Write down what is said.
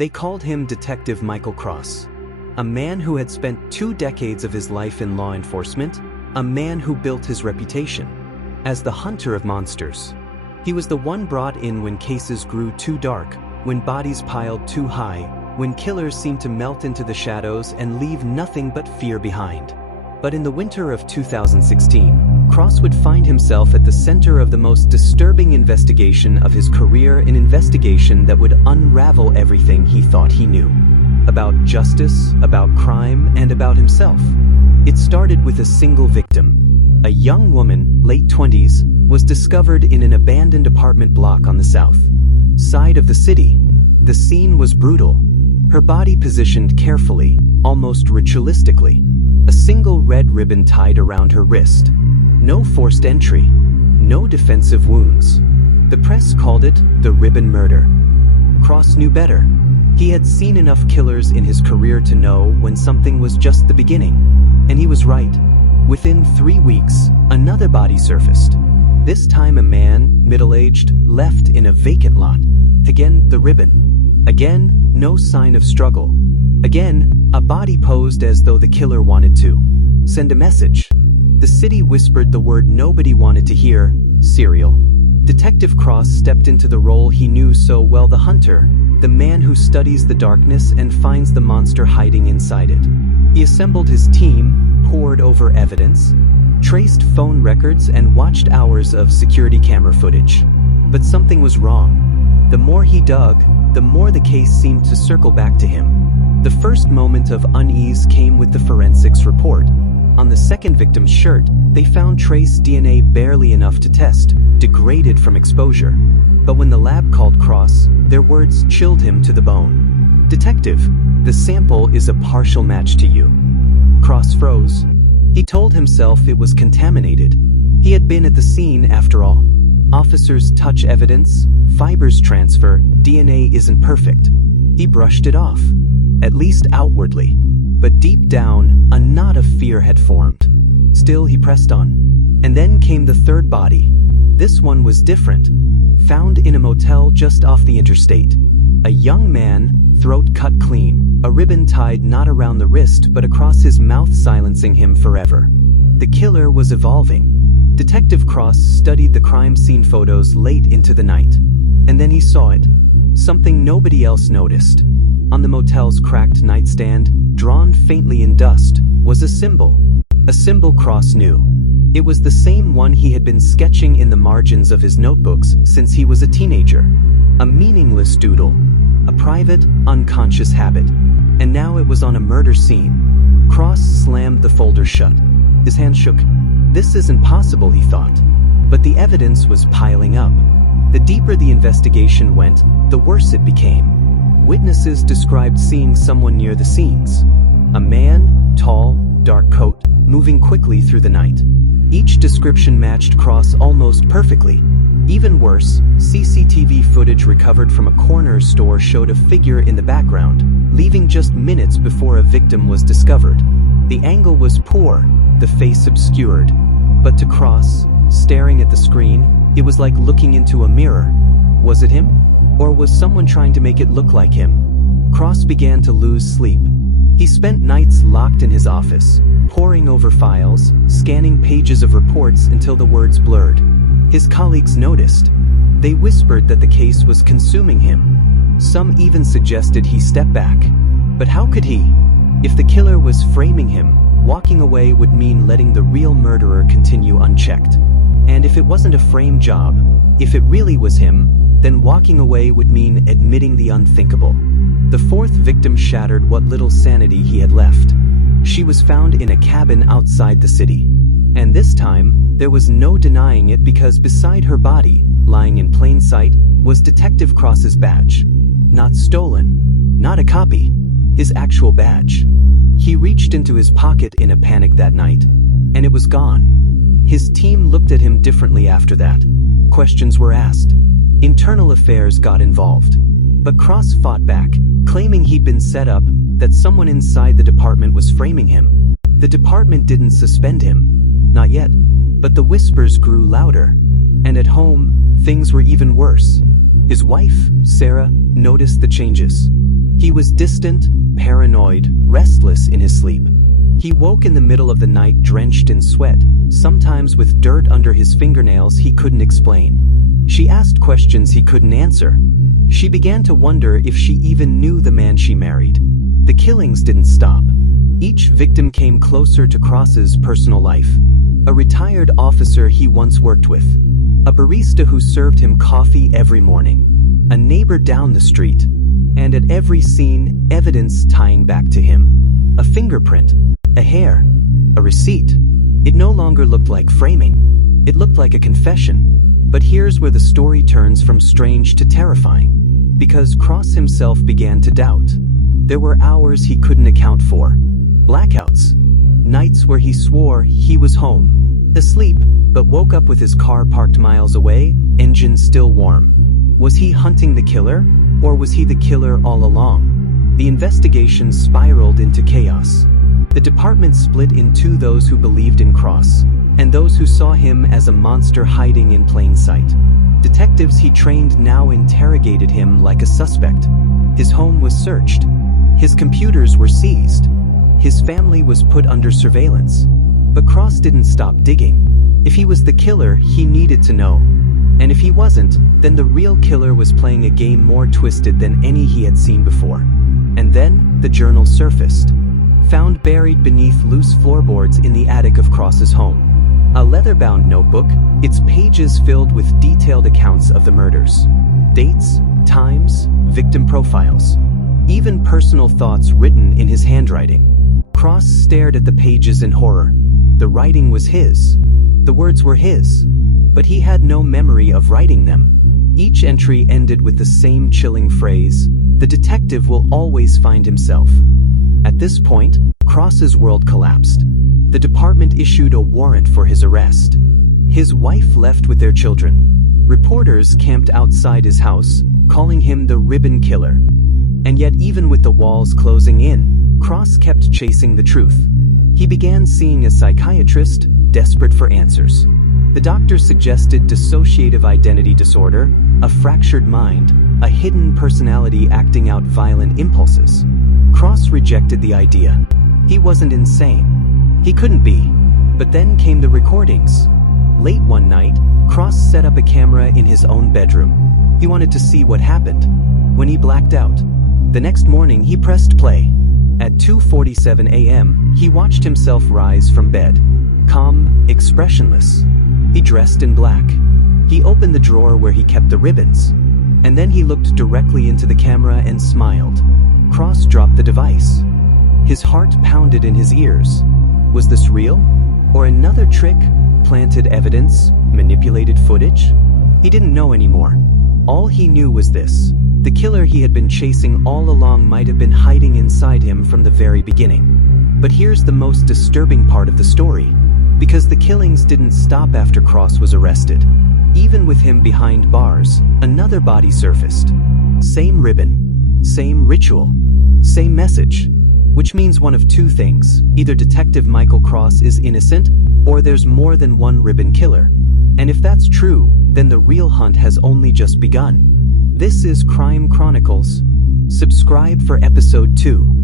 They called him Detective Michael Cross, a man who had spent 2 decades of his life in law enforcement, a man who built his reputation as the hunter of monsters. He was the one brought in when cases grew too dark, when bodies piled too high, when killers seemed to melt into the shadows and leave nothing but fear behind. But in the winter of 2016, Cross would find himself at the center of the most disturbing investigation of his career, an investigation that would unravel everything he thought he knew. About justice, about crime, and about himself. It started with a single victim. A young woman, late 20s, was discovered in an abandoned apartment block on the south side of the city. The scene was brutal. Her body positioned carefully, almost ritualistically. A single red ribbon tied around her wrist. No forced entry. No defensive wounds. The press called it the ribbon murder. Cross knew better. He had seen enough killers in his career to know when something was just the beginning. And he was right. Within 3 weeks, another body surfaced. This time a man, middle-aged, left in a vacant lot. Again, the ribbon. Again, no sign of struggle. Again, a body posed as though the killer wanted to send a message. The city whispered the word nobody wanted to hear: serial. Detective Cross stepped into the role he knew so well, the hunter, the man who studies the darkness and finds the monster hiding inside it. He assembled his team, pored over evidence, traced phone records, and watched hours of security camera footage. But something was wrong. The more he dug, the more the case seemed to circle back to him. The first moment of unease came with the forensics report. On the second victim's shirt, they found trace DNA barely enough to test, degraded from exposure. But when the lab called Cross, their words chilled him to the bone. "Detective, the sample is a partial match to you." Cross froze. He told himself it was contaminated. He had been at the scene after all. Officers touch evidence, fibers transfer, DNA isn't perfect. He brushed it off, at least outwardly. But deep down, a knot of fear had formed. Still, he pressed on. And then came the third body. This one was different. Found in a motel just off the interstate. A young man, throat cut clean, a ribbon tied not around the wrist but across his mouth, silencing him forever. The killer was evolving. Detective Cross studied the crime scene photos late into the night. And then he saw it. Something nobody else noticed. On the motel's cracked nightstand, drawn faintly in dust, was a symbol. A symbol Cross knew. It was the same one he had been sketching in the margins of his notebooks since he was a teenager. A meaningless doodle. A private, unconscious habit. And now it was on a murder scene. Cross slammed the folder shut. His hand shook. This isn't possible, he thought. But the evidence was piling up. The deeper the investigation went, the worse it became. Witnesses described seeing someone near the scenes. A man, tall, dark coat, moving quickly through the night. Each description matched Cross almost perfectly. Even worse, CCTV footage recovered from a corner store showed a figure in the background, leaving just minutes before a victim was discovered. The angle was poor, the face obscured. But to Cross, staring at the screen, it was like looking into a mirror. Was it him? Or was someone trying to make it look like him? Cross began to lose sleep. He spent nights locked in his office, poring over files, scanning pages of reports until the words blurred. His colleagues noticed. They whispered that the case was consuming him. Some even suggested he step back. But how could he? If the killer was framing him, walking away would mean letting the real murderer continue unchecked. And if it wasn't a frame job, if it really was him, then walking away would mean admitting the unthinkable. The fourth victim shattered what little sanity he had left. She was found in a cabin outside the city. And this time, there was no denying it, because beside her body, lying in plain sight, was Detective Cross's badge. Not stolen, not a copy, his actual badge. He reached into his pocket in a panic that night, and it was gone. His team looked at him differently after that. Questions were asked. Internal affairs got involved. But Cross fought back, claiming he'd been set up, that someone inside the department was framing him. The department didn't suspend him. Not yet. But the whispers grew louder. And at home, things were even worse. His wife, Sarah, noticed the changes. He was distant, paranoid, restless in his sleep. He woke in the middle of the night drenched in sweat, sometimes with dirt under his fingernails he couldn't explain. She asked questions he couldn't answer. She began to wonder if she even knew the man she married. The killings didn't stop. Each victim came closer to Cross's personal life. A retired officer he once worked with. A barista who served him coffee every morning. A neighbor down the street. And at every scene, evidence tying back to him. A fingerprint. A hair. A receipt. It no longer looked like framing. It looked like a confession. But here's where the story turns from strange to terrifying. Because Cross himself began to doubt. There were hours he couldn't account for. Blackouts. Nights where he swore he was home. Asleep, but woke up with his car parked miles away, engine still warm. Was he hunting the killer? Or was he the killer all along? The investigation spiraled into chaos. The department split in two: those who believed in Cross, and those who saw him as a monster hiding in plain sight. Detectives he trained now interrogated him like a suspect. His home was searched. His computers were seized. His family was put under surveillance. But Cross didn't stop digging. If he was the killer, he needed to know. And if he wasn't, then the real killer was playing a game more twisted than any he had seen before. And then, the journal surfaced. Found buried beneath loose floorboards in the attic of Cross's home. A leather-bound notebook, its pages filled with detailed accounts of the murders. Dates, times, victim profiles. Even personal thoughts written in his handwriting. Cross stared at the pages in horror. The writing was his. The words were his. But he had no memory of writing them. Each entry ended with the same chilling phrase, "The detective will always find himself." At this point, Cross's world collapsed. The department issued a warrant for his arrest. His wife left with their children. Reporters camped outside his house, calling him the ribbon killer. And yet, even with the walls closing in, Cross kept chasing the truth. He began seeing a psychiatrist, desperate for answers. The doctor suggested dissociative identity disorder, a fractured mind, a hidden personality acting out violent impulses. Cross rejected the idea. He wasn't insane. He couldn't be. But then came the recordings. Late one night, Cross set up a camera in his own bedroom. He wanted to see what happened. When he blacked out, the next morning he pressed play. At 2:47 a.m., he watched himself rise from bed. Calm, expressionless. He dressed in black. He opened the drawer where he kept the ribbons. And then he looked directly into the camera and smiled. Cross dropped the device. His heart pounded in his ears. Was this real? Or another trick? Planted evidence? Manipulated footage? He didn't know anymore. All he knew was this. The killer he had been chasing all along might have been hiding inside him from the very beginning. But here's the most disturbing part of the story. Because the killings didn't stop after Cross was arrested. Even with him behind bars, another body surfaced. Same ribbon. Same ritual. Same message. Which means one of two things. Either Detective Michael Cross is innocent, or there's more than one ribbon killer. And if that's true, then the real hunt has only just begun. This is Crime Chronicles. Subscribe for episode 2.